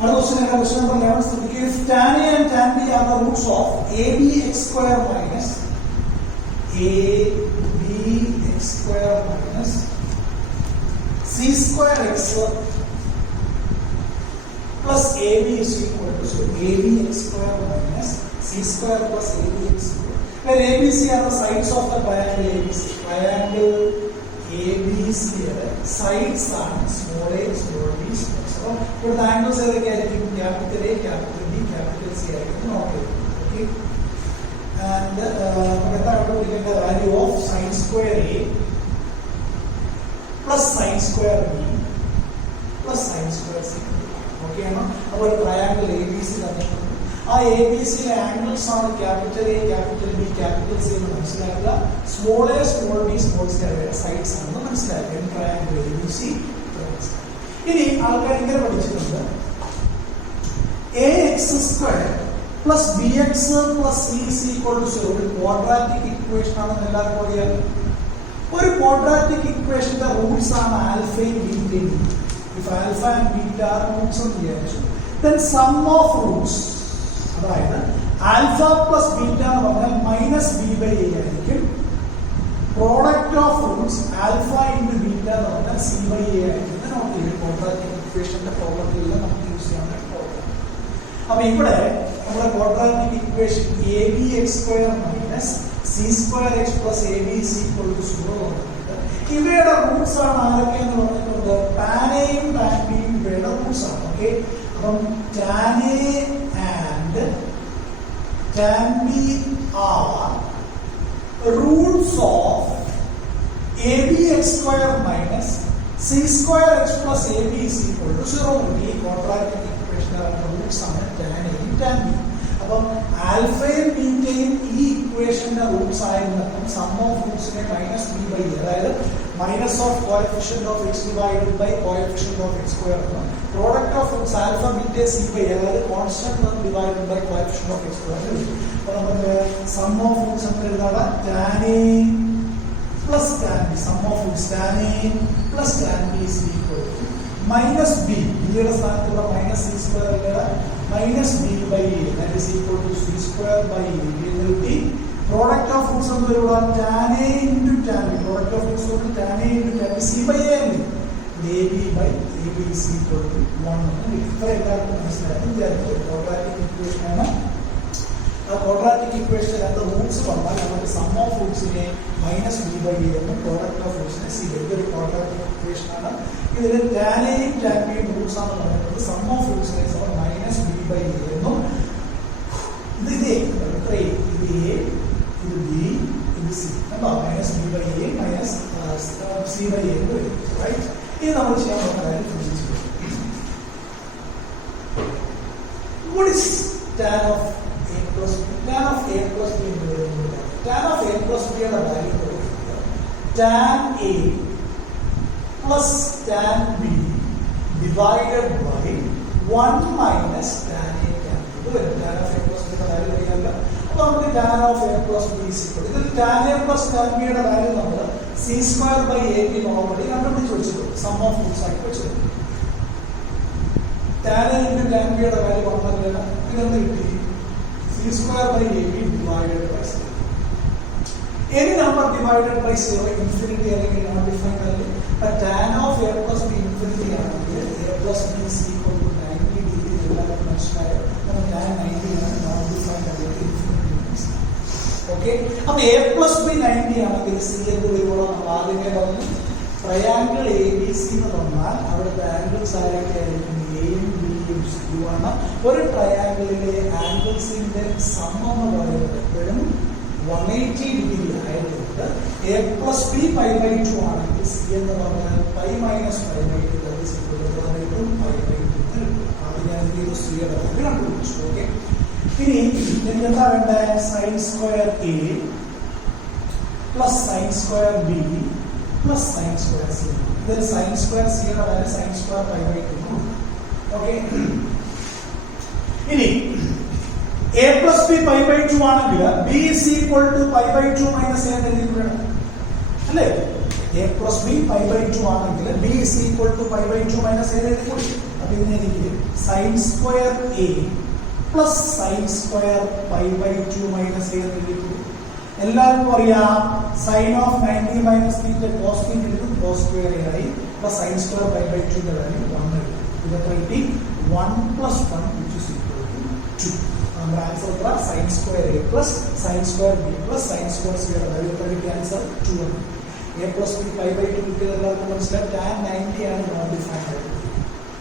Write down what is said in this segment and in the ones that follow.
question number 11. If tan A and tan B are the roots of ABX square minus ABX square minus C square X plus AB is equal to ABX square minus C square plus ABX square, where ABC are the sides of the triangle ABC. Triangle ABC sides are small a, small b, small c. So the angles are capital A, capital B, capital C. Okay. And we get the value of sin square A plus sin square B plus sin square C. Okay, our triangle ABC. ABC angles are capital A, capital B, capital C. Small a, small b, small c sides are triangle ABC. ഇനി ആൾക്കാർ ഇങ്ങനെ പഠിച്ചിട്ടുണ്ട് ax square plus bx plus c is equal to 0 ഒരു quadratic equation ആണെന്ന് എല്ലാവർക്കും അറിയാം. ഒരു quadratic ഇക്വേഷന്റെ റൂട്ട്സ് ആണ് ആൽഫയും ബീറ്റയും. If alpha and beta are roots എന്ന് വിചാരിച്ചു, then sum of roots, അതായത് ആൽഫ പ്ലസ് ബീറ്റ എന്ന് പറഞ്ഞാൽ മൈനസ് ബി ബൈ എ ആയിരിക്കും. Product of roots alpha into beta എന്ന് പറഞ്ഞാൽ സി ബൈ എ ആയിരിക്കും. ക്വാഡ്രാറ്റിക് ഇക്വേഷന്റെ പ്രോപ്പർട്ടിയിൽ നമുക്ക് യൂസ് ചെയ്യാൻ പ്രോബ്ലം. അപ്പൊ ഇവിടെ നമ്മുടെ quadratic equation A B x square minus C square x plus A B is equal to 0 പറഞ്ഞിട്ട് ഇവയുടെ റൂട്ട്സ് ആണ് ആരൊക്കെയെന്ന് പറഞ്ഞിട്ടുണ്ട്. ടാൻ എയും ടാൻ ബിയും ഇവയുടെ റൂട്ട്സ് ആണ്. ഓക്കെ, അപ്പം tan A and tan B are roots of A B x square minus c square x plus ab is equal to 0. ഈ ക്വാഡ്രാറ്റിക് ഇക്വേഷന്റെ റൂട്ട്സ് ആണ് tan a യും tan b. അപ്പം ആൽഫയും ബീറ്റയും ഈ ഇക്വേഷന്റെ റൂട്ട്സ് ആയിരുന്നപ്പോൾ സം ഓഫ് റൂട്ട്സിനെ മൈനസ് ബി ബൈ എ, അതായത് minus of coefficient of X divided by coefficient of X square എന്നും product of roots alpha beta C by A, അതായത് constant divided by coefficient of X square ലഭിക്കും. അപ്പോൾ നമുക്ക് sum of roots എന്ന് എഴുതാം tan a plus tan b, sum of roots tan a plus tan b is equal to minus b, യുടെ സ്ഥാനത്തുള്ള minus c square minus b by a, that is equal to c square by a. എഴുതി product of roots എന്ന് വരുമ്പോൾ tan a into tan b, product of Roots കൊണ്ട് tan a into tan b, c by a ആണ്. ab by ab is equal to 1 എന്ന് ഇത്ര എല്ലാവർക്കും മനസ്സിലാക്കി വിചാരിച്ചു. ക്വാഡ്രാറ്റിക് ഇക്വേഷൻ ആണ്. ആ ക്വാഡ്രാറ്റിക് ഇക്വേഷൻ രണ്ട് റൂട്ട്സ് വന്നാൽ നമുക്ക് സം ഓഫ് റൂട്ട്സിനെ മൈനസ് ബി ബൈ എ എന്നും പ്രോഡക്റ്റ് ഓഫ് റൂട്ട്സിനെ സി ബൈ, ഇതൊരു ക്വാഡ്രാറ്റിക് ഇക്വേഷൻ ആണ്. ഇതിൽ ടാൻ എയും ടാൻ ബിയും റൂട്ട്സ് ആണ് പറയുന്നത്. സം ഓഫ് റൂട്ട്സിനെ മൈനസ് ബി ബൈ എ എന്നും ഇത് എ, ഇത് എ, ഇത് ബി, ഇത് C, minus B by A minus C by A എന്ന് വരും. റൈറ്റ്, ഇത് നമ്മൾ ചെയ്യാൻ പോകുന്ന കാര്യം ശ്രദ്ധിച്ചു. What is tan of a plus b? Tan of a plus b എന്ന് പറയുന്നത് tan of a plus b യുടെ value tan a plus tan b divided by 1 minus tan a tan b. ഇത് വരും tan of a plus b യുടെ value അറിയാമല്ലോ. അപ്പോൾ നമുക്ക് tan of a plus b is equal, ഇതിൽ tan a plus tan b യുടെ value നമ്മൾ c square by a b already കണ്ടുപിടിച്ച് വെച്ചിട്ടുണ്ട്, സം ഓഫ് റൂട്ട്സ് ആക്കി വെച്ചിട്ടുണ്ട്. tan a into tan b യുടെ വാല്യൂ പറഞ്ഞാൽ ഇതെന്ത് കിട്ടി? c square by ab divided by 0. Any number divided by 0 infinity അല്ലെങ്കിൽ non defined അല്ലെങ്കിൽ tan of a plus b infinity ആണെങ്കിൽ a plus b is equal to 90 degree എല്ലാവർക്കും മനസ്സിലായോ? നമ്മൾ tan 90 ആണ്, non defined അല്ലെങ്കിൽ infinity മനസ്സിലായി. ഓക്കെ, അപ്പോൾ a plus b 90 ആണെങ്കിൽ c എന്ന് വരുമ്പോൾ നമ്മൾ ആദ്യമേ പറഞ്ഞു ട്രയാങ്കിൾ എ ബി സി എന്ന് പറഞ്ഞാൽ അവിടുത്തെ ആംഗിൾസ് ആരൊക്കെയായിരിക്കും? എയും ബിയും സിയും ആണ്. ഒരു ട്രയാങ്കിളിലെ ആംഗിൾസിന്റെ സം എന്ന് പറയുന്നത് എപ്പോഴും 180 ഡിഗ്രി ആയതുകൊണ്ട് A plus B pi by 2 ആണെങ്കിൽ സി എന്ന് പറഞ്ഞാൽ pi minus pi by 2 pi by 2 അത് ഞാൻ സിയുടെ വാല്യൂ കണ്ടുപിടിച്ചു. ഓക്കെ, ഇനി എനിക്ക് എന്താ വേണ്ടത്? Sine square A plus sine square B plus sine square C. ഇതിൽ സൈൻ സ്ക്വയർ സിയുടെ value sine square pi by 2. Okay, ഇനി a plus b pi by 2 ആണെങ്കിൽ b is equal to pi by 2 minus a എന്ന് എഴുതിയിട്ടുണ്ട് അല്ലേ? A plus B pi by two ആണെങ്കിൽ B is equal to pi by two minus A എഴുതി കൂടി. അപ്പൊ ഇതിന് എനിക്ക് sine square A plus sine square pi by two minus A എഴുതി കൂടി. എല്ലാവർക്കും അറിയാം sine of 90 minus theta cos theta എടുക്കും കോസ് സ്ക്വയർ എ ആയി plus sine square pi by two value 1 എടുക്കും. ഇതൊക്കെ കിട്ടി 1 plus 1 which is equal to 2. നമ്മുടെ ആൻസർ എത്ര? Sine square A plus sine square B plus sine square സിയുടെ value എത്ര കിട്ടിയ ആൻസർ 2 ആണ്. A plus B pi by two കിട്ടിയത് എല്ലാവർക്കും മനസ്സിലായി. ടാൻ 90 ആണ് മോഡിഫൈഡ് ആയിട്ട്.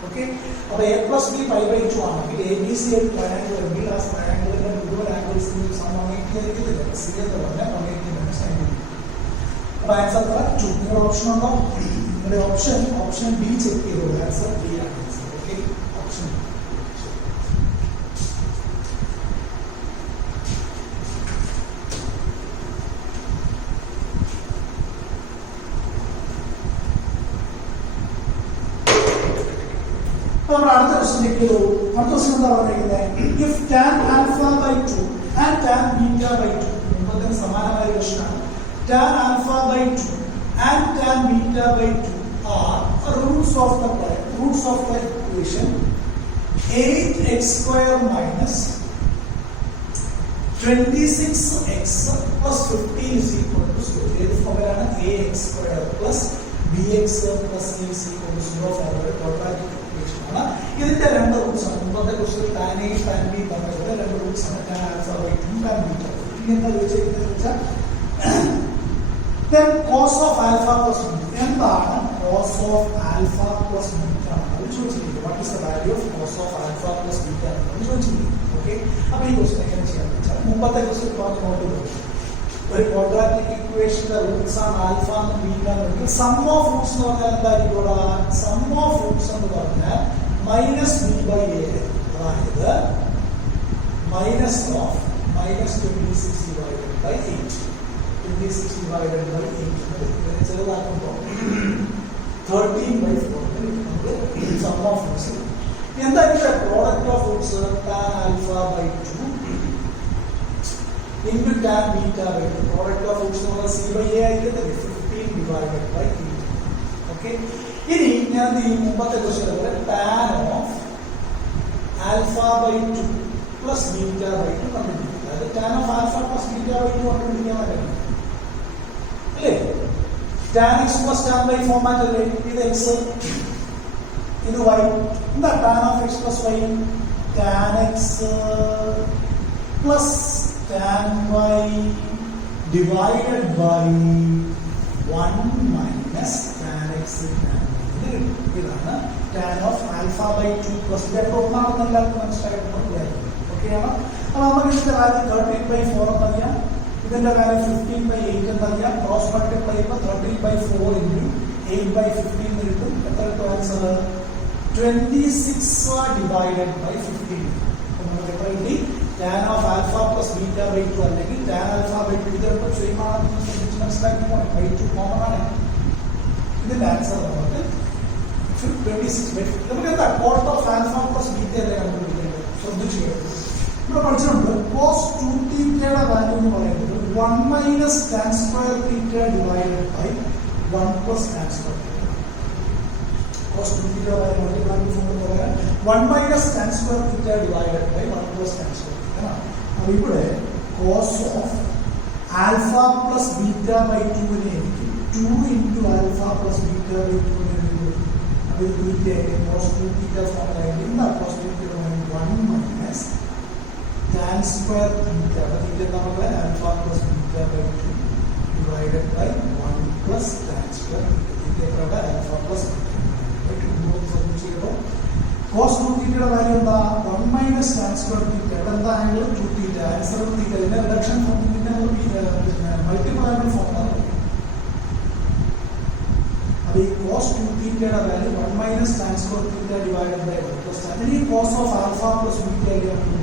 ഓക്കെ, അപ്പൊ A plus B pi by two ആണെങ്കിൽ എ ബി സി ഒരു ട്രയാങ്കിൾ എങ്കിൽ ആ ട്രയാങ്കിളിന്റെ മുഴുവൻ ആംഗിൾസ് സം 180 ആയിരിക്കത്തില്ല. സി എന്ന് പറഞ്ഞാൽ 180 മൈനസ് 90. അപ്പൊ ആൻസർ എത്ര? 2. നിങ്ങളുടെ ഓപ്ഷൻ ഉണ്ടോ? നിങ്ങളുടെ ഓപ്ഷൻ ബി ചെക്ക് ചെയ്തോളൂ. ആൻസർ ബി ആണ്. ഓക്കെ, ഓപ്ഷൻ നമ്മുടെ അടുത്ത ക്വസ്റ്റ്യൻ ചെക്ക് ചെയ്തോളൂ. അടുത്ത ക്വസ്റ്റ്യൻ എന്താ പറഞ്ഞിരിക്കുന്നത്? If tan alpha by 2 and tan beta by 2 മുമ്പത്തിന് സമാനമായ ക്വസ്റ്റ്യനാണ്. Tan alpha by 2 and tan beta by 2 are roots of the equation 8x square minus 26x plus 15 is equal to 0. This formula is ax square plus bx plus c is equal to 0 for quadratic equation. ഇതിന്റെ രണ്ട് Roots ആണ്. മുമ്പത്തെ question tan a tan b തമ്മിലുള്ള രണ്ട് Roots ആണ്. tan alpha by 2 tan beta. ഇനി എന്താ ചോദിച്ചിരിക്കുന്നത് വെച്ചാൽ then cos of alpha plus beta എന്താണ് cos of alpha plus beta ആണ് ചോദിച്ചിരിക്കുന്നത്. what is the value of cos of alpha plus beta ആണ് ചോദിച്ചിരിക്കുന്നത്. ഓക്കെ, അപ്പോൾ ഈ ക്വസ്റ്റ്യൻ എങ്ങനെ ചെയ്യാന്ന് വെച്ചാൽ മുമ്പത്തെ ക്വസ്റ്റ്യൻ പറഞ്ഞു നോട്ട് ചെയ്തു. ഒരു ക്വാഡ്രാറ്റിക് ഇക്വേഷന്റെ റൂട്ട്സ് ആണ് ആൽഫ എന്ന് ബീറ്റ എന്ന്. സം ഓഫ് റൂട്ട്സ് എന്ന് പറഞ്ഞാൽ എന്തായിരിക്കും? സം ഓഫ് റൂട്ട്സ് എന്ന് പറഞ്ഞാൽ മൈനസ് ബി ബൈ എ, അതായത് minus of minus 26 divided by 8. 26 divided by 8 ചെറുതാക്കുമ്പോൾ 13 by 4 നമുക്ക് സം ഓഫ് റൂട്ട്സ്. എന്തായിരിക്കും product of roots? Tan alpha by 2 into tan beta by 2. Product of roots എന്ന് പറഞ്ഞാൽ c by a ആയിരിക്കും 15 divided by 8. Okay, ഇനി ഞാൻ ഈ മുമ്പത്തെ ക്വസ്റ്റ്യൻ പോലെ tan of alpha by 2 plus beta by 2 കണ്ടുപിടിക്കും. അതായത് tan of alpha plus beta by 2 കണ്ടുപിടിക്കാൻ പറ്റില്ല. tan x plus tan y format അല്ലേ? ഇത് x ഇത് y. എന്താ tan of x plus y? tan x plus tan y divided by 1 minus tan x tan y. ഇതാണ് tan of alpha by 2 plus ഇത് ഒന്നാണെന്ന് എല്ലാവർക്കും മനസ്സിലായിട്ടുണ്ട്. ഓക്കെ ആണ്. അപ്പോൾ നമുക്ക് ഇതിന്റെ വാല്യൂ 13 by 4 എന്നറിയാം. ഇതിന്റെ വാല്യൂ 15 by 8 എന്നറിയാം. ക്രോസ് മൾട്ടിപ്ലൈ ചെയ്യുമ്പോൾ 13 by 4 into 8 by 15 എന്ന് കിട്ടും. എത്ര കിട്ടും ആൻസർ? 26 divided by 15. നമുക്ക് എത്ര കിട്ടി? tan of alpha plus beta by 2 അല്ലെങ്കിൽ tan alpha by 2 ഇതിനൊപ്പം സെയിം ആണെന്ന് ശ്രദ്ധിച്ച് മനസ്സിലാക്കിക്കോണം. by 2 കോമൺ ആണ്. ഇതിന്റെ ആൻസർ നമുക്ക് 26 by 15. നമുക്ക് എന്താ cos of alpha plus beta അല്ലേ കണ്ടുപിടിക്കേണ്ടത്? ശ്രദ്ധിച്ചു കേട്ടോ. ഇവിടെ പഠിച്ചിട്ടുണ്ട് cos 2 തീറ്റയുടെ വാല്യൂ എന്ന് പറയുന്നത് 1 minus tan square theta divided by 1 plus tan square theta. cos 2 theta value multiply ചെയ്യുമ്പോൾ 1 minus tan square theta divided by 1 plus tan square theta. അപ്പോൾ ഇവിടെ cos of alpha plus beta by 2 നെ എനിക്ക് 2 into alpha plus beta by 2 നെ എനിക്ക് അപ്പോൾ ഈ theta cos 2 theta formula എന്താ? cos 2 theta 1 minus tan square theta നമുക്ക് alpha plus beta by 2 divided by 1 plus tan square theta alpha plus beta by 2. cos 2 theta value എന്താ? 1 minus tan square theta. ഇവിടെ എന്താ angle? 2 theta. Answer theta. ഇതിന്റെ reduction form multiply form ആണ്. അപ്പോൾ ഈ cos 2 theta value 1 minus tan square theta divided by 1 plus tan. ഇനി cos of alpha plus beta ആണ്.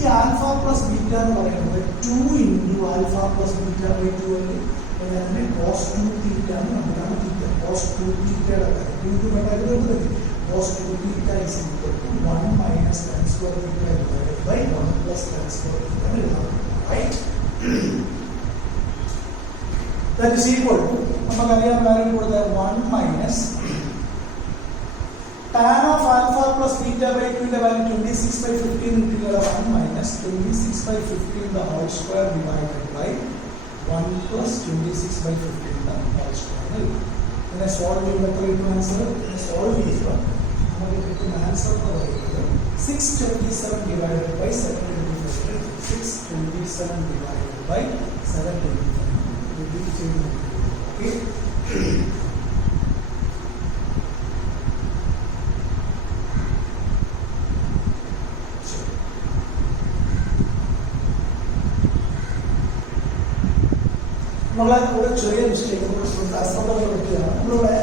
ഈ ആൽഫ പ്ലസ് ബീറ്റ എന്ന് പറയുന്നത് 2 into alpha plus beta by 2 അല്ലേ? അതിനെ cos 2 theta ആണ്. നമുക്കാണ് theta cos 2 theta cos 2 theta is equal to 1 minus tan square theta divided by 1 plus tan square theta. Right? That is equal to നമുക്കറിയാൻ value കൊടുത്ത 1 minus tan of alpha plus beta by 2 ന്റെ value 26/15 കിട്ടിയാൽ 1 minus 26/15 the whole square divided by 1 plus 26/15 the whole square. ഇതിനെ solve ചെയ്യുമ്പോൾ എത്ര കിട്ടും answer? Solve ചെയ്യുമ്പോൾ നമുക്ക് കിട്ടുന്ന ആൻസർ എന്ന് പറയുന്നത് 627 divided by 725. 627 divided by 725. ഇത് ചെയ്യുന്നു. ഓക്കെ, നമ്മളെ ഒരു ചെറിയ മിസ്റ്റേക്ക് അസംബന്ധം പറ്റിയാണ്. നമ്മളിവിടെ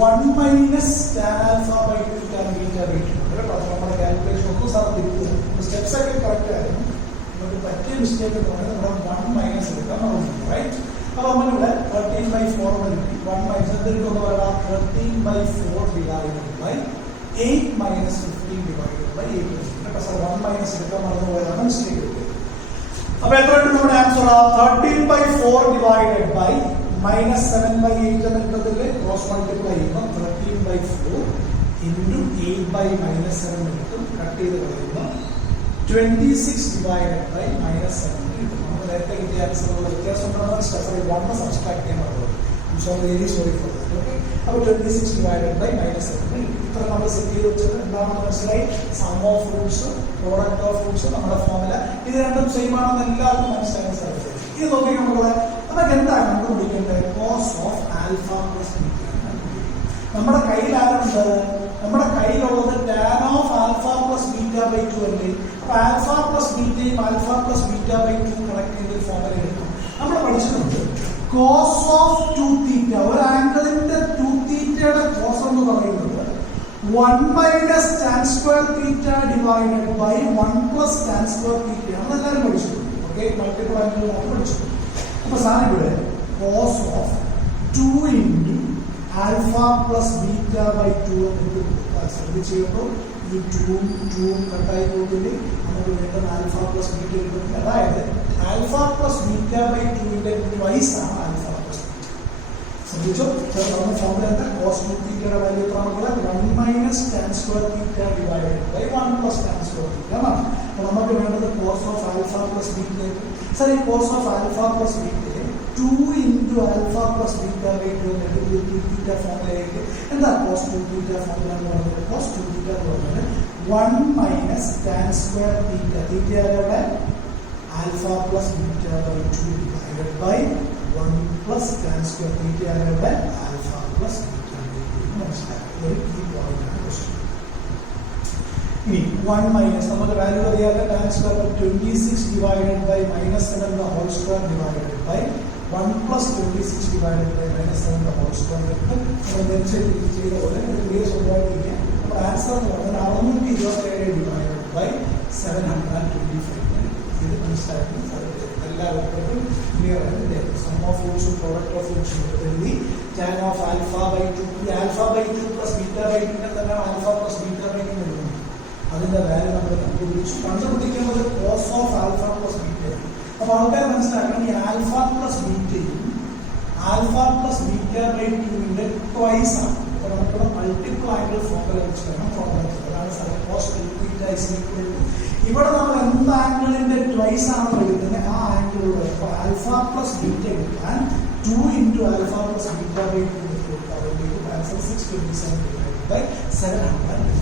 1 minus tan alpha by 2 tan beta by 2 കേട്ടോ. നമ്മുടെ കാൽക്കുലേഷൻ ഒന്നും സാർ തിരിക്കുക, സ്റ്റെപ്സ് ഒക്കെ കറക്റ്റ് ആയിരുന്നു. നമുക്ക് പറ്റിയ മിസ്റ്റേക്ക് എന്ന് പറയുന്നത് നമ്മുടെ 1 മൈനസ് എടുക്കാൻ മറന്നു, റൈറ്റ്? അപ്പൊ നമ്മളിവിടെ 13/4 കിട്ടി. 1 മൈനസ് എന്തെങ്കിലും പറയാം 13/4 divided by 8 minus 15 divided by 8 കേട്ടോ. സാർ 1 മൈനസ് എടുക്കാൻ മറന്നു പോയതാണ് മിസ്റ്റേക്ക് കിട്ടിയത്. അപ്പൊ എത്ര കിട്ടും നമ്മുടെ ആൻസർ? 13/4 ഡിവൈഡഡ് ബൈ മൈനസ് 7/8 എന്ന കിട്ടത്തില് ക്രോസ് മൾട്ടിപ്ലൈ ചെയ്യുമ്പോൾ 13/4 ഇൻറ്റു 8/-7 കിട്ടും. കട്ട് ചെയ്ത് കളയുമ്പോൾ 26 ഡിവൈഡഡ് ബൈ -7 കിട്ടും. നമുക്ക് നേരത്തെ കിട്ടിയ ആൻസറുള്ള വ്യത്യാസം ഉണ്ടെന്ന് 1 സബ്സ്ട്രാക്ട് ചെയ്യാൻ പറ്റുള്ളൂ. Sorry for that. ഓക്കെ, അപ്പോൾ 26 ഡിവൈഡഡ് ബൈ -7 ഇത്ര നമ്മൾ സെറ്റ് ചെയ്ത് വെച്ചത് എന്താണെന്ന് മനസ്സിലായി. Sum of roots, product of roots നമ്മുടെ ഫോർമുല ഇത് രണ്ടും സെയിം ആണെന്ന് എല്ലാവർക്കും മനസ്സിലാക്കാൻ സാധിക്കും. ഇത് നോക്കി നമുക്ക് എന്താണ് നമുക്ക് വിളിക്കേണ്ടത്? Cos of alpha plus beta. നമ്മുടെ കയ്യിൽ ആരുണ്ട്? നമ്മുടെ കയ്യിലുള്ളത് tan of alpha plus beta by 2 അല്ലേ. അപ്പൊ ആൽഫ പ്ലസ് ബീറ്റയും alpha plus beta by 2 connect ചെയ്ത് ഫോർമുല എടുക്കും. നമ്മൾ പഠിച്ചിട്ടുണ്ട് കോസ് ഓഫ് 2 തീറ്റ. ഒരു ആംഗിളിന്റെ 2 തീറ്റയുടെ കോസ് എന്ന് പറയുന്നത് 1 minus tan square theta divided by 1 plus tan square theta. നമ്മളെല്ലാവരും പഠിച്ചിട്ടുണ്ട്. ഓക്കെ, മൾട്ടിപ്പിൾ ആംഗിളിലാണ് പഠിച്ചിട്ടുണ്ട്. അപ്പൊ സാധനം ഇവിടെ cos of 2 into alpha plus beta by 2 എന്ന് ശ്രദ്ധിച്ച് ചെയ്യുമ്പോൾ ഈ 2 കട്ടായി പോകുന്നത് നമുക്ക് വീണ്ടും ആൽഫ പ്ലസ് ബീറ്റ കിട്ടുന്നത്. അതായത് ആൽഫ പ്ലസ് ബീറ്റ ബൈ 2ന്റെ ട്വൈസ് ആണ് ആൽഫ പ്ലസ് ബീറ്റ. ശ്രദ്ധിച്ചോ, നമ്മുടെ ഫോർമുല എന്താ? കോസ് 2 തീറ്റയുടെ വാല്യൂ എത്ര മക്കളെ? 1 minus tan square theta divided by 1 plus tan square theta എന്നാണ്. അപ്പോൾ നമുക്ക് വേണ്ടത് cos of alpha plus beta. Sir ഈ cos of alpha plus beta 2 into alpha plus beta by 2 എന്നിട്ട് 2 തീറ്റ ഫോർമുലയിലേക്ക് എന്താ കോസ് 2 തീറ്റ ഫോർമുല എന്ന് പറയുന്നത്? കോസ് 2 തീറ്റ എന്ന് പറഞ്ഞാൽ 1 മൈനസ് ടാൻ സ്ക്വയർ തീറ്റ. തീറ്റയുടെ alpha plus beta by 2 divided by 1 plus tan square തീറ്റയുടെ alpha plus beta by 2 മനസ്സിലാക്കി. ഒരു ഈ പോയിന്റാണ് ക്വസ്റ്റ്യൻ. ഇനി 1 മൈനസ് നമുക്ക് വാല്യൂ അറിയാതെ tan square 26 divided by -7 the whole square divided by 1 plus 26 divided by -7 the whole square കിട്ടും. നമ്മൾ നേരത്തെ ചെയ്ത പോലെ ഒരു ക്ലിയർ സ്വഭാവം നമ്മുടെ ആൻസർ എന്ന് പറഞ്ഞാൽ 627 ഡിവൈഡഡ് ബൈ 725. ഇത് മനസ്സിലാക്കി എല്ലാവർക്കും ക്ലിയർ ആയിട്ട് സം ഓഫ് റൂട്ട്സും പ്രോഡക്റ്റ് ഓഫ് റൂട്ട്സും എഴുതി ടാൻ ഓഫ് ആൽഫ ബൈ 2 ഈ alpha by 2 plus beta by 2 തന്നെ ആൽഫ പ്ലസ് ബീറ്റ ബൈ 2 എഴുതുന്നു. അതിന്റെ വാല്യൂ നമ്മൾ കണ്ടുപിടിക്കുന്നത് cos of alpha plus beta. അപ്പൊ ആൾക്കാർ മനസ്സിലാക്കണം ഈ ആൽഫ പ്ലസ് ബീറ്റയും ആൽഫ പ്ലസ് ബീറ്റ ബൈ 2ന്റെ ട്വൈസ് ആണ്. അപ്പൊ നമുക്കുള്ള മൾട്ടിപ്പിൾ ആംഗിൾ ഫോർമുല വെച്ച് വേണം ഫോർമുല. അതാണ് cos 2 theta is equal to ഇവിടെ നമ്മൾ എന്ത് ആംഗിളിന്റെ ട്വൈസ് ആണെന്ന് എഴുതുന്നത് ആ ആംഗിളിലൂടെ. അപ്പൊ ആൽഫ പ്ലസ് ബീറ്റ കിട്ടാൻ 2 into alpha plus beta by 2 കൊടുത്താൽ ആൻസർ 627 ഡിവൈഡഡ് ബൈ 725.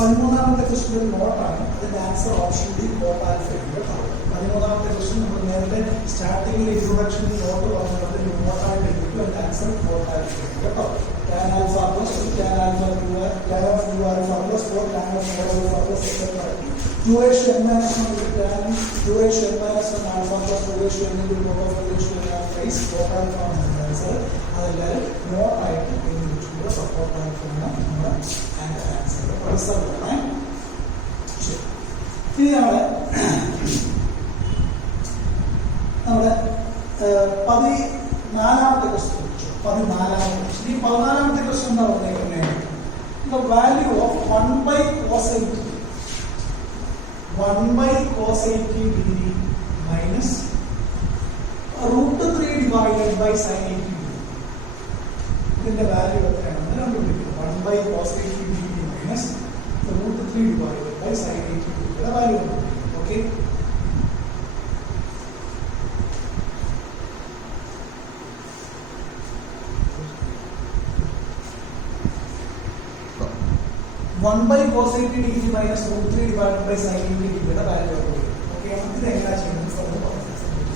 പതിമൂന്നാമത്തെ ക്വസ്റ്റ്യൻ നോട്ടാണ്. അതിന്റെ answer option D cot alpha. 13ാമത്തെ ക്വസ്റ്റ്യൻ നമ്മൾ നേരത്തെ സ്റ്റാർട്ടിംഗിൽ ഇൻട്രൊഡക്ഷൻ നോട്ട് പറഞ്ഞത് അതിന്റെ നോട്ടായിട്ട് എടുക്കും. അതിന്റെ ആൻസർ കോട്ട് ആൽഫ കേട്ടോ. tan alpha plus tan alpha 2 tan of 2 alpha plus 4 tan of 4 alpha plus etc. 2n minus 1 tan 2n minus 1 alpha plus 2n into cot of 2n alpha is cot alpha ആണ് answer. അതെല്ലാം നോട്ടായിട്ട് എഴുതിയിട്ടുള്ള support alpha ആണ് നമ്മുടെ answer. Result ആണ്. ഇനി നമ്മുടെ 14ാമത്തെ question 14ാമത്തെ question. ഈ 14ാമത്തെ question എന്താ പറഞ്ഞേക്കുന്നത്? The value of 1 by cos 80, 1 by cos 80 degree minus root 3 divided by sin 80 degree. ഇതിന്റെ വാല്യൂ എത്രയാണെന്ന് കണ്ടുപിടിക്കുക. 1 by cos 80 degree minus root 3 divided by sin 80 degree. ഇതിന്റെ value okay. One by cos 80 degree minus root 3 divided by sin 80 degree യുടെ value okay. ഇത് എങ്ങനെ ചെയ്യുന്നത്?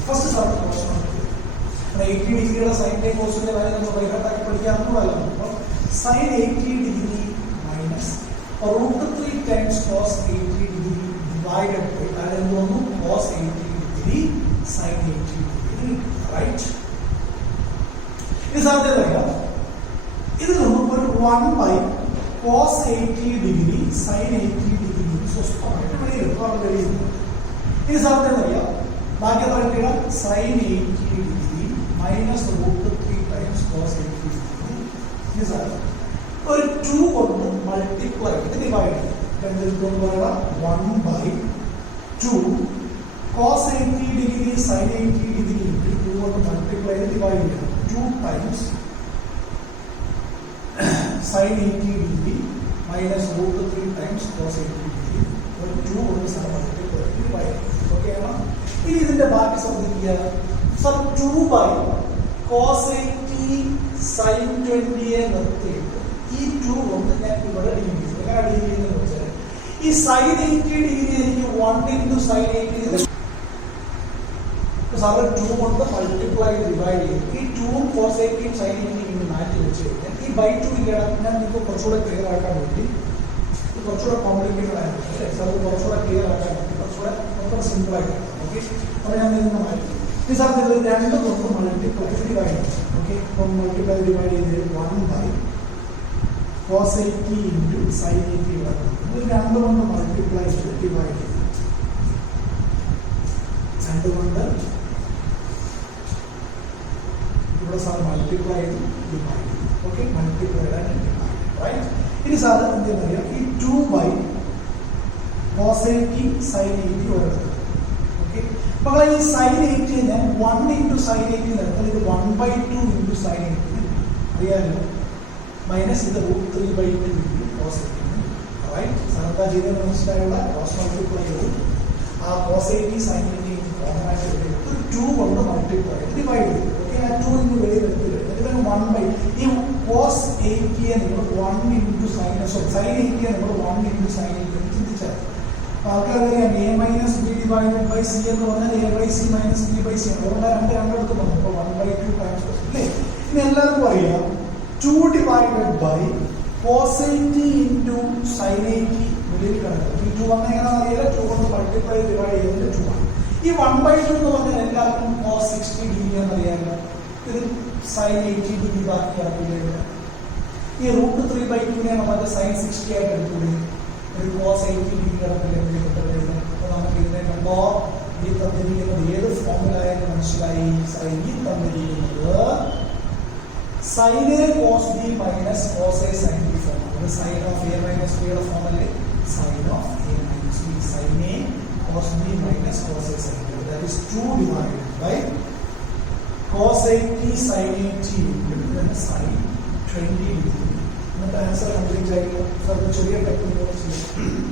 First സാറിന് question 80 ഡിഗ്രിയുടെ സൈൻ്റെ കോസിന്റെ വാല്യൂ നമ്മൾ ബൈഹാർട്ടാക്കി പഠിക്കാവുന്നതല്ല. അപ്പോൾ sin 80 degree minus root 3 times cos 80 degree divided by അതെന്ത് വന്നു? cos 80 degree sin 80 degree, right? ഇത് സാധ്യത അറിയാം. ഇത് ഒരു 1 by cos 80 degree sin 80 degree സ്വസ്ഥമായിട്ട് കഴിയുന്നു. ഈ സാധ്യത അറിയാം. ബാക്കി പറയുക sin 80 degree minus root 3 times cos 80 degree. ഈ സാധ്യത ഒരു 2 കൊണ്ട് മൾട്ടിപ്ലൈ ചെയ്ത് ഡിവൈഡ് ചെയ്യും. എന്തെങ്കിലും പറയുക 1 by 2 cos 80 degree sin 80 degree 2 കൊണ്ട് മൾട്ടിപ്ലൈ ചെയ്ത് ഡിവൈഡ് ചെയ്യണം. 2 times sin 80 degree minus root 3 times cos 80 degree. ഒരു 2 കൊണ്ട് മൾട്ടിപ്ലൈ ചെയ്ത് ഡിവൈഡ് ചെയ്യും. ഓക്കെ ആണോ? ഇനി ഇതിന്റെ ബാക്കി ശ്രദ്ധിക്കുക. സർ 2 by cos 80 sin 20 നിർത്തിയിട്ട് ഈ 2 കൊണ്ട് ഞാൻ ഇവിടെ ഡീൽ ചെയ്തു. എങ്ങനെ ഡീൽ ചെയ്യുന്നത് വെച്ചാൽ ഈ sin 80 ഡിഗ്രി എനിക്ക് 1 into sin 80 സാറ് 2 കൊണ്ട് മൾട്ടിപ്ലൈ ഡിവൈഡ് ചെയ്യും. ഈ 2 cos 80 sin 80 മാറ്റി വെച്ച് കഴിഞ്ഞാൽ ഈ ബൈ 2 ഇല്ലടാ. ഞാൻ നിങ്ങൾക്ക് കുറച്ചുകൂടെ ക്ലിയർ ആക്കാൻ വേണ്ടി കുറച്ചുകൂടെ കോംപ്ലിക്കേറ്റഡ് ആയിട്ട് സാർ കുറച്ചുകൂടെ ക്ലിയർ ആക്കാൻ വേണ്ടി കുറച്ചുകൂടെ സിമ്പിൾ ആയിട്ട് ഓക്കെ. അപ്പോൾ ഞാൻ നിന്ന് മാറ്റി ഈ സാർ ഇത് 2 കൊണ്ട് മൾട്ടിപ്ലൈ ഡിവൈഡ് ചെയ്യും. ഓക്കെ. അപ്പം മൾട്ടിപ്ലൈ ഡിവൈഡ് ചെയ്ത് 1 by cos 80 into sin 80 ഇത് 2 കൊണ്ട് മൾട്ടിപ്ലൈ ചെയ്ത് ഡിവൈഡ് ചെയ്യും. 2 കൊണ്ട് ഇവിടെ സാർ മൾട്ടിപ്ലൈ ചെയ്ത് ഡിവൈഡ് ചെയ്യും. Okay. Multiply and divide, right? ഇനി സാർ എന്ത് ചെയ്യുക? ഈ 2 by cos 80 sin 80 ഒരെടുത്ത്. ഓക്കെ. അപ്പോൾ ഈ sin 80 ഞാൻ 1 into sin 80 നിർത്തുന്നത് ഇത് 1 by 2 into sin 80 അറിയാമല്ലോ. മൈനസ് ഇത് root 3 by 2 into cos 80, right? Sir എന്താ ചെയ്തത് മനസ്സിലായുള്ള ക്രോസ് മൾട്ടിപ്ലൈ ചെയ്തു. ആ cos 80 sin 80 ഫോർമാറ്റ് എടുത്ത് 2 കൊണ്ട് മൾട്ടിപ്ലൈ ചെയ്ത് ഡിവൈഡ് ചെയ്തു. ഓക്കെ. ആ 2 ഇന്ന് വെളിയിൽ എടുത്തിട്ട് 1 by ഈ cos 80 നിങ്ങൾ 1 into sin sin 80 നിങ്ങൾ 1 into sin 80 ചിന്തിച്ചാൽ ആൾക്കാരറിയാം a minus b divided by c എന്ന് പറഞ്ഞാൽ a by c minus b by c ആണ്. അതുകൊണ്ട് രണ്ടെടുത്ത് പറഞ്ഞു. അപ്പോൾ 1 by 2 times അല്ലേ? ഇനി എല്ലാവർക്കും അറിയാം 2 divided by cos 80 into sin 80 വെളിയിൽ കിടക്കും. ഈ 2 വന്ന എങ്ങനെ അറിയില്ല. 2 കൊണ്ട് മൾട്ടിപ്ലൈ ഡിവൈഡ് ചെയ്തതിന്റെ 2 ആണ്. ഈ 1 by 2 എന്ന് പറഞ്ഞാൽ എല്ലാവർക്കും cos 60 ഡിഗ്രി എന്നറിയാമല്ലോ. ഇത് sin 80 ഡിഗ്രി ബാക്കിയാക്കില്ല. ഈ root 3 by 2 നെ നമുക്ക് sin 60 ആയിട്ട് എടുത്തുകൂടി. ഒരു cos 80 ഡിഗ്രി കിടക്കില്ല. അപ്പോൾ നമുക്ക് ഇതിനെ കണ്ടോ ഈ തന്നിരിക്കുന്നത് ഏത് ഫോമിലായെന്ന് മനസ്സിലായി. ഈ തന്നിരിക്കുന്നത് sin a cos b minus cos a sin b form. അത് sin of a minus b യുടെ ഫോം അല്ലേ? sin of a minus b sin a cos b minus cos a sin b. That is 2 divided by cos 80 sin 80 into sin 20 degree. എന്നിട്ട് answer complete ആയിരിക്കും. ചെറിയ ടെക്നിക്കുകൾ ചെയ്യും.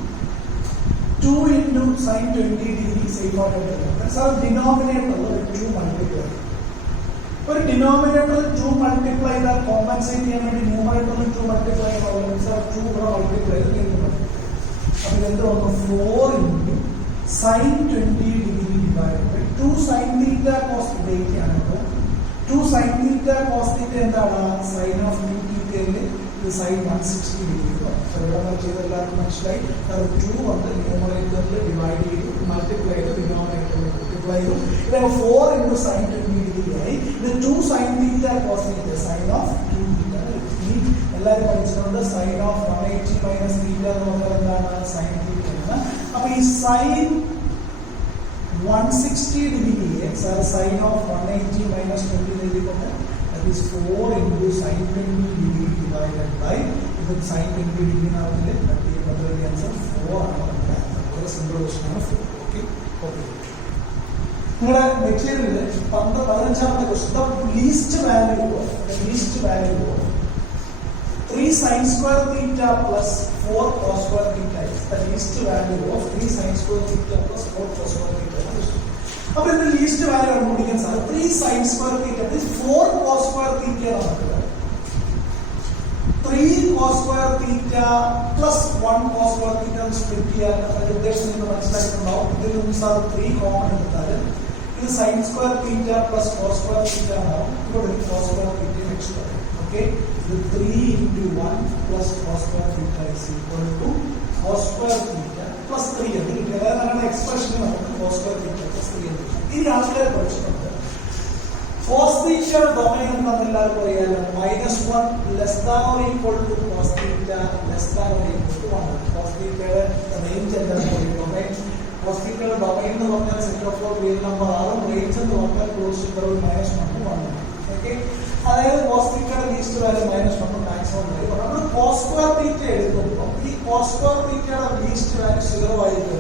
2 into sin 20 degree safe ആയിട്ട് sir ഡിനോമിനേറ്ററിൽ 2 multiply. ഒരു ഡിനോമിനേറ്ററിൽ 2 multiply ചെയ്താൽ കോമ്പൻസേറ്റ് ചെയ്യാൻ വേണ്ടി ന്യൂമറേറ്ററിൽ 2 മൾട്ടിപ്ലൈ ചെയ്യാൻ സാർ 2 ഇവിടെ മൾട്ടിപ്ലൈ ചെയ്ത്. അപ്പോൾ ഇതെന്ത് വന്നു? 4 into sin 20 degree divided by 2 sin theta cos theta ആണ്. അപ്പോൾ 2 sin theta cos theta എന്താണ്? sin of 2 theta അല്ലേ? ഇത് sin 160 degree. ഇവിടെ ചെയ്ത് എല്ലാവർക്കും മനസ്സിലായി. അത് 2 കൊണ്ട് ന്യൂമറേറ്ററിൽ ഡിവൈഡ് ചെയ്തു, മൾട്ടിപ്ലൈ ചെയ്ത് ഡിനോമിനേറ്ററിൽ മൾട്ടിപ്ലൈ ചെയ്തു. ഇത് 4 into sin 20 degree ആയി. ഇത് 2 sin theta cos theta sin of 2 theta. എല്ലാവരും പഠിച്ചിട്ടുണ്ട്. sin of 180 minus theta എന്ന് പറഞ്ഞാൽ എന്താണ്? sin theta ആണ്. അപ്പൊ ഈ sin 160 ഡിഗ്രിയെ സാർ sin of 180 minus 20 എഴുതിക്കൊണ്ട് that is 4 into sin 20 degree divided by sin 20 degree ആവുന്നില്ലേ 30 answer 4 ആണ് നമ്മുടെ ആൻസർ. വളരെ സിമ്പിൾ ക്വസ്റ്റ്യൻ ആണ് 4. ഓക്കെ ഓക്കെ നിങ്ങളുടെ മെറ്റീരിയലിൽ 15ാമത്തെ question least value of 3 sin square theta plus 4 cos square theta is the least value of 3 sin square theta plus 4 cos square theta. അപ്പോൾ ഇതിന്റെ least value കണ്ടുപിടിക്കാൻ സാധിക്കും 3 sin square theta is 4 cos square theta ആണ്. 3 cos square theta plus 1 cos square theta split ചെയ്യാൻ അതിന്റെ ഉദ്ദേശം നിങ്ങൾ മനസ്സിലാക്കിയിട്ടുണ്ടാവും. ഇതിൽ നിന്ന് സാർ 3 കോമൺ എടുത്താൽ ഇത് sin square theta plus cos square theta ആവും. ഇവിടെ cos square theta extra. Okay 3 into 1 plus cos square theta is equal to cos square theta plus 3 എന്ന് കിട്ടി. അതായത് നമ്മുടെ എക്സ്പ്രഷനിൽ നമുക്ക് cos square theta plus 3 എന്ന് കിട്ടും. ഈ ആൾക്കാരെ പഠിച്ചിട്ടുണ്ട്. cos theta ഡൊമൈൻ എന്ന് എല്ലാവർക്കും അറിയാലോ -1 less than or equal to cos theta less than or equal to 1. cos theta range എന്താണ് ഡൊമൈൻ cos theta ഡൊമൈൻ എന്ന് പറഞ്ഞാൽ സെറ്റ് ഓഫ് റിയൽ നമ്പർ ആവും. റേഞ്ച് എന്ന് പറഞ്ഞാൽ ക്ലോസ് ടു -1 1. ഓക്കെ അതായത് cos theta least value -1 maximum വരും. നമ്മൾ cos square theta എടുക്കുമ്പോൾ ഈ cos square theta least value 0 ആയിരിക്കും.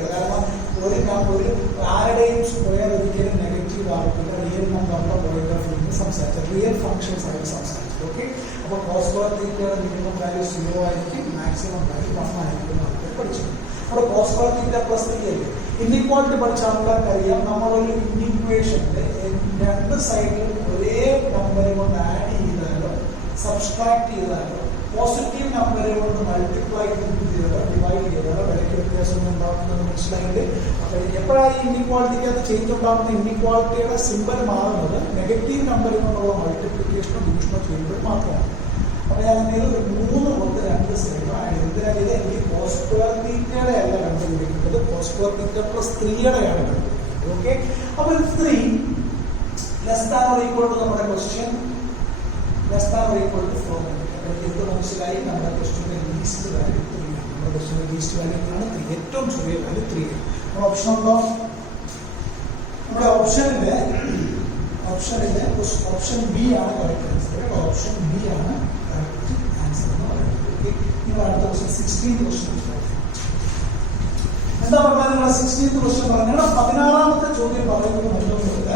കാരണം ഒരു ആരുടെയും സ്ക്വയർ ഒരിക്കലും നെഗറ്റീവ് ആകില്ല. റിയൽ നമ്പറിന്റെ പോയിന്റ് ഓഫ് വ്യൂ സംസാരിച്ചു റിയൽ ഫംഗ്ഷൻസ് ആയിട്ട് സംസാരിച്ചു. ഓക്കെ അപ്പോൾ cos square theta minimum value 0 ആയിരിക്കും, മാക്സിമം വാല്യൂ 1 ആയിരിക്കും നമുക്ക് പഠിച്ചു. അപ്പോൾ cos square theta plus 3 അല്ലേ. ഇൻഇക്വാളിറ്റി പഠിച്ച ആൾക്കാർക്ക് അറിയാം നമ്മളൊരു ഇക്വേഷന്റെ രണ്ട് സൈഡിലും ഒരേ നമ്പർ കൊണ്ട് ആഡ് ചെയ്താലോ സബ്സ്ട്രാക്ട് ചെയ്താലോ പോസിറ്റീവ് നമ്പർ കൊണ്ട് മൾട്ടിപ്ലൈ ചെയ്താലോ ഡിവൈഡ് ചെയ്താലോ വിലയ്ക്ക് വ്യത്യാസം ഉണ്ടാകുന്നത് മനസ്സിലായിട്ട്. അപ്പോൾ എപ്പോഴാണ് ഈ ഇൻഇക്വാളിറ്റിക്കകത്ത് ചേഞ്ച് ഉണ്ടാകുന്ന ഇൻഇക്വാളിറ്റിയുടെ സിമ്പൽ മാറുന്നത് നെഗറ്റീവ് നമ്പർ കൊണ്ടുള്ള മൾട്ടിപ്ലിക്കേഷനോ ഡിവിഷനോ ചെയ്യുമ്പോൾ മാത്രമാണ്. അപ്പോൾ ഞാൻ ഒരു 3 കൊണ്ട് 2 സൈഡും ആഡ് ചെയ്തു. ഇതിനായത് എനിക്ക് cos square theta അല്ല കണ്ടുപിടിക്കുന്നത് cos square theta plus 3 ആണ് കണ്ടുപിടിക്കുന്നത്. ഓക്കെ അപ്പോൾ 3 less than or equal to നമ്മുടെ question less than or equal to 4. അപ്പോൾ ഇത് മനസ്സിലായി നമ്മുടെ ക്വസ്റ്റ്യന്റെ ലീസ്റ്റ് വാല്യൂ 3 ആണ്. നമ്മുടെ ക്വസ്റ്റ്യന്റെ ലീസ്റ്റ് വാല്യൂ ആണ് 3. ഏറ്റവും ചെറിയ വാല്യൂ 3 ആണ്. അപ്പോൾ ഓപ്ഷൻ ഉണ്ടോ? നമ്മുടെ ഓപ്ഷനിലെ ഓപ്ഷൻ ബി ആണ് കറക്റ്റ് ആൻസർ. ഓപ്ഷൻ ബി ആണ് കറക്റ്റ് ആൻസർ എന്ന് പറയുന്നത്. ഓക്കെ നിങ്ങൾ അടുത്ത ക്വസ്റ്റ്യൻ 16th ക്വസ്റ്റ്യൻ എന്താ പറഞ്ഞാൽ നിങ്ങൾ 16th ക്വസ്റ്റ്യൻ പറഞ്ഞാൽ 16ാമത്തെ ചോദ്യം പറയുന്നത് മറ്റൊന്നുമില്ല.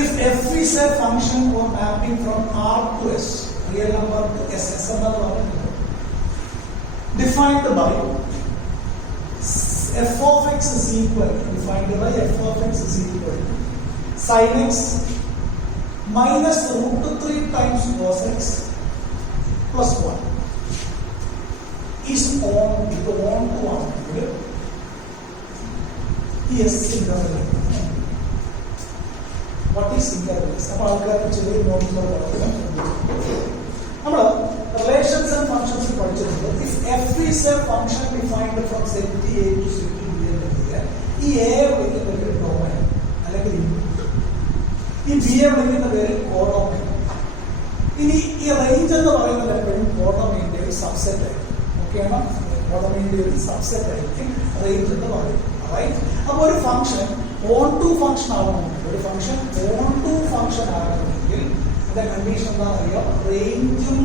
If f is a function or mapping from R to S, real number to S എന്ന് പറയുന്നത് defined by f of x is equal sin x minus √3 times cos x plus 1 is on to 1. Yes, interval. What is interval? അപ്പോൾ ആൾക്കാർക്ക് ചെറിയ notes നമ്മൾ relations and functions പഠിച്ചിട്ടുണ്ട്. If F is a function defined from set A to set B എന്നുണ്ടെങ്കിൽ ഈ A വിളിക്കുന്ന പേര് domain അല്ലെങ്കിൽ ഇൻപുട്ട്, ഈ ബി എ വിളിക്കുന്ന പേര് കോഡൊമൈൻ. ഇനി ഈ റേഞ്ച് എന്ന് പറയുന്നത് എപ്പോഴും കോഡൊമൈൻ്റെ ഒരു സബ്സെറ്റ് ആയിരിക്കും. ഓക്കെയാണോ? കോഡൊമൈൻ്റെ ഒരു സബ്സെറ്റ് ആയിരിക്കും റേഞ്ച് എന്ന് പറയുന്നത്. റൈറ്റ്. അപ്പോൾ ഒരു ഫംഗ്ഷൻ ഓൺ ടു ഫംഗ്ഷൻ ആവണമെങ്കിൽ അതിന്റെ കണ്ടീഷൻ എന്താണെന്ന് അറിയാം, റേഞ്ചും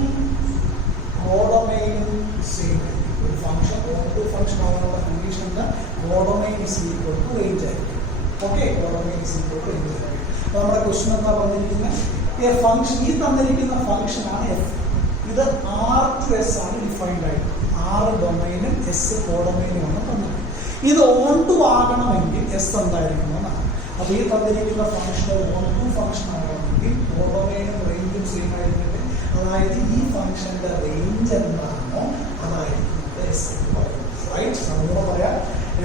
കോഡൊമൈനും സെയിം ആയിരിക്കും. ഒരു ഫംഗ്ഷൻ ഓൺ ടു ഫംഗ്ഷൻ ആവാനുള്ള കണ്ടീഷൻ എന്താ? Codomain is equal to range ആയിരിക്കും. Okay codomain is equal to range ആയിരിക്കും. അപ്പോൾ നമ്മുടെ ക്വസ്റ്റ്യൻ എന്താ പറഞ്ഞിരിക്കുന്നത്? ഫംഗ്ഷൻ ഈ തന്നിരിക്കുന്ന ഫംഗ്ഷൻ ആണ് എഫ്. ഇത് ആർ ടു എസ് ആണ് ഡിഫൈൻഡ് ആയിട്ട്. ആർ ഡൊമൈനും എസ് കോഡൊമൈനുമാണ് തന്നത്. ഇത് ഓൺ ടു ആകണമെങ്കിൽ എസ് എന്തായിരിക്കണം എന്നാണ്. അപ്പോൾ ഈ തന്നിരിക്കുന്ന ഫംഗ്ഷൻ ഓൺ ടു ഫംഗ്ഷൻ ആകണമെങ്കിൽ കോഡൊമൈനും റേഞ്ചും സെയിം ആയിരിക്കട്ടെ. അതായത് ഈ ഫംഗ്ഷന്റെ റേഞ്ച് എന്താണോ അതായിരിക്കും എസ് എന്ന് പറയുന്നത്. റൈറ്റ്. നമുക്ക് പറയാം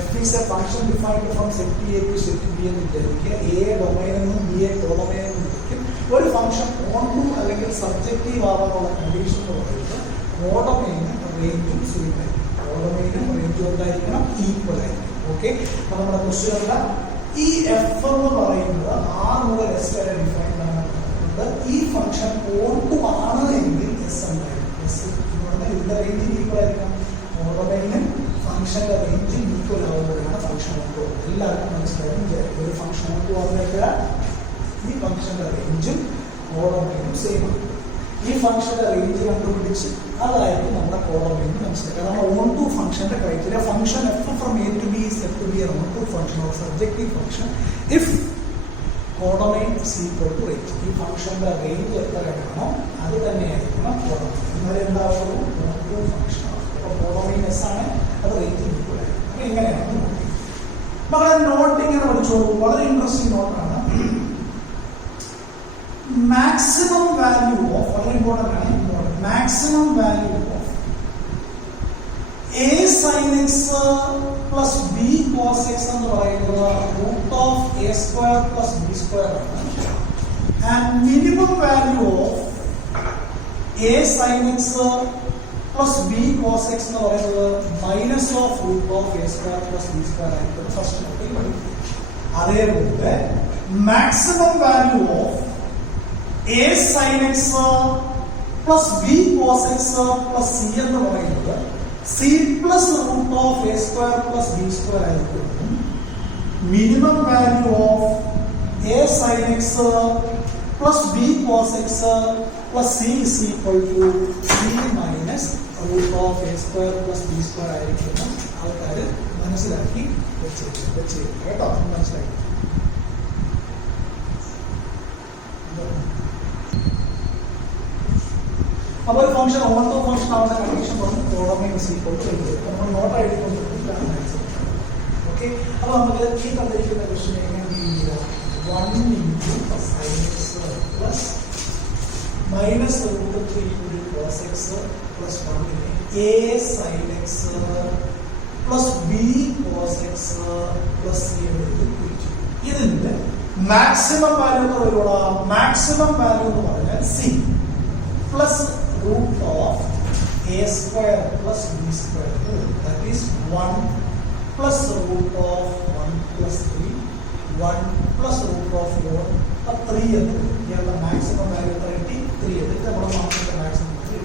F is a function defined from set A to set B എന്ന് വിചാരിക്കുക. എ ഡൊമൈനെന്നും ബി എ കോഡൊമൈനെന്നും വിളിക്കും. ഒരു ഫംഗ്ഷൻ ഓൺ ടു അല്ലെങ്കിൽ സബ്ജക്റ്റീവ് ആവാനുള്ള കണ്ടീഷൻ എന്ന് പറയുന്നത് കോഡൊമൈനും റേഞ്ചും സെയിം ആയിരിക്കും. കോഡൊമൈനും റേഞ്ചും എന്തായിരിക്കണം? ഈക്വൽ ആയിരിക്കും. ഓക്കെ. അപ്പോൾ നമ്മുടെ ക്വസ്റ്റ്യൻ എന്താ? ഈ എഫ് എന്ന് പറയുന്നത് ആർ മുതൽ എസ് വരെ ഡിഫൈൻഡ് ആണ്. ഈ ഫംഗ്ഷൻ ഓൺ ടു ആണ് എങ്കിൽ എസ് എന്തായിരിക്കും? എസ് എന്ന് പറഞ്ഞാൽ ഇതിന്റെ റേഞ്ചിന് ഈക്വൽ ആയിരിക്കണം. കോഡൊമൈനും ഫംഗ്ഷന്റെ റേഞ്ചും ഈക്വൽ ആവുമ്പോഴാണ് ഫംഗ്ഷൻ ഓൺ ടു. എല്ലാവർക്കും മനസ്സിലാക്കും. ഒരു ഫംഗ്ഷൻ ഓൺ ടു ആവുമ്പോഴേക്കാണ് ഈ ഫംഗ്ഷന്റെ റേഞ്ചും കോഡൊമൈനും സെയിം ആണ്. ഈ ഫംഗ്ഷന്റെ റേഞ്ച് കണ്ടുപിടിച്ച് അതായിരിക്കും നമ്മുടെ കോഡൊമൈൻ മനസ്സിലാക്കുക. നമ്മൾ ഓൺ ടു ഫംഗ്ഷന്റെ criteria function F from A to B set to B onto function or subjective function if codomain is equal to range. ഈ ഫംഗ്ഷന്റെ റേഞ്ച് എത്രയാണോ അത് തന്നെയായിരിക്കണം കോഡൊമൈൻ. ഇന്നലെ എന്താവുള്ളൂ ഓൺ ടു ഫംഗ്ഷൻ. അപ്പോൾ കോഡൊമൈൻ എസ് ആണ്, അത് റേഞ്ച് ഈക്വൽ ആയിരിക്കും. അപ്പോൾ ഇങ്ങനെയാണ് നോക്കി. മകളെ നോട്ട് ഇങ്ങനെ പഠിച്ചോളൂ. വളരെ ഇൻട്രസ്റ്റിംഗ് നോട്ടാണ്. മാക്സിമം വാല്യൂ ഓഫ്, വളരെ ഇമ്പോർട്ടൻ്റ് ആണ്, maximum value of A sine X plus B cos X എന്ന് പറയുന്നത് root of A square plus B square ആണ്. And minimum value of A sine X plus B cos X എന്ന് പറയുന്നത് minus of root of A square plus B square ആയിരിക്കും first നോട്ടിൽ പഠിക്കും. അതേപോലെ maximum value of A sine X plus B cos X plus C എന്ന് പറയുന്നത് C plus root of A square plus B square ആയിരിക്കും. Minimum value of A sine X plus B cos X plus C is equal to C minus root of A square plus B square ആയിരിക്കും. ആൾക്കാർ മനസ്സിലാക്കി വെച്ചേക്കും കേട്ടോ, മനസ്സിലാക്കി. അപ്പോൾ ഒരു function onto function ആവുന്ന കണ്ടീഷൻ പറഞ്ഞു കോഡൊമൈൻ ഇസ് ഈക്വൽ ടു നമ്മൾ നോട്ട് എഴുതിക്കൊണ്ടിരിക്കുകയാണ്. ഓക്കെ, അപ്പോൾ നമുക്ക് ഈ തന്നിരിക്കുന്ന ക്വസ്റ്റ്യൻ എങ്ങനെ ഡീൽ ചെയ്യാം? 1 into sin x plus minus root 3 into cos x plus 1 a sin x plus b cos x plus c എന്ന് ഇതിന്റെ മാക്സിമം വാല്യൂ എന്ന് പറയുമ്പോൾ മാക്സിമം വാല്യൂ എന്ന് പറഞ്ഞാൽ c plus root of a square plus b square, that is 1 plus root of 1 plus 3, 1 plus root of 4, 3 എന്ന് here the maximum value 3 ഇത് നമ്മുടെ ഫംഗ്ഷന്റെ മാക്സിമം 3.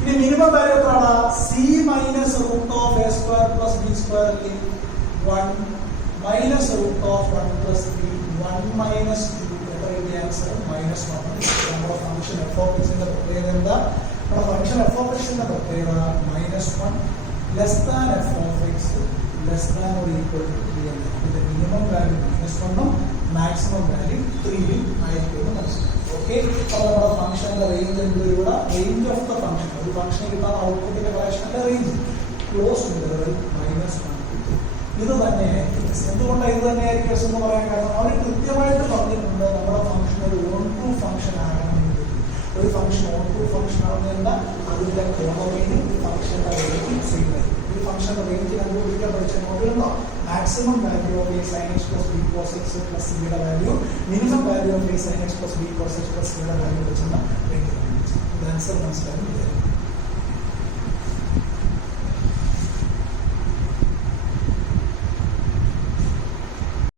ഇനി മിനിമം വാല്യൂ എത്രയാണ്? c minus root of a square plus b square ൽ 1 minus root of 1 plus 3, 1 minus 2 എത്ര answer -1. നമ്മുടെ function f of x ന്റെ പ്രത്യേകത എന്താ? നമ്മുടെ ഫംഗ്ഷൻ f of x ന്റെ പ്രത്യേകത -1 less than f of x less than or equal to 3 ആണ്. ഇതിന്റെ മിനിമം വാല്യൂ -1 മാക്സിമം വാല്യൂ 3 ആയിരിക്കും മനസ്സിലാക്കി. ഓക്കെ, അപ്പോൾ നമ്മുടെ ഫംഗ്ഷന്റെ റേഞ്ച് എന്തിലൂടെ റേഞ്ച് ഓഫ് ദ ഫംഗ്ഷൻ, ഒരു ഫംഗ്ഷൻ കിട്ടാൻ ഔട്ട്പുട്ടിന്റെ കളക്ഷന്റെ റേഞ്ച് ക്ലോസ് ഇന്റർവെൽ -1 ഇത് തന്നെയായിരിക്കും. എന്തുകൊണ്ടാണ് ഇത് തന്നെയായിരിക്കും എന്ന് പറയാൻ കാരണം അവർ കൃത്യമായിട്ട് പറഞ്ഞിട്ടുണ്ട് നമ്മുടെ ഫംഗ്ഷൻ ഒരു ഓൺ ടു ഫംഗ്ഷൻ ആകണമെങ്കിൽ. ഒരു ഫംഗ്ഷൻ ഓൺ ടു ഫംഗ്ഷൻ ആവുന്നതിന്റെ അതിന്റെ കോഡൊമൈനും ഫംഗ്ഷന്റെ റേഞ്ചും സെയിം ആയിരിക്കും. ഈ ഫംഗ്ഷന്റെ റേഞ്ച് കണ്ടുപിടിക്കാൻ പഠിച്ച നോക്കിയിരുന്നോ? Maximum value of A sine X plus B cos X plus സിയുടെ value, minimum value of A sine X plus B cos X plus സിയുടെ വാല്യൂ വെച്ചുള്ള റേഞ്ച്. ആൻസർ മനസ്സിലാക്കി.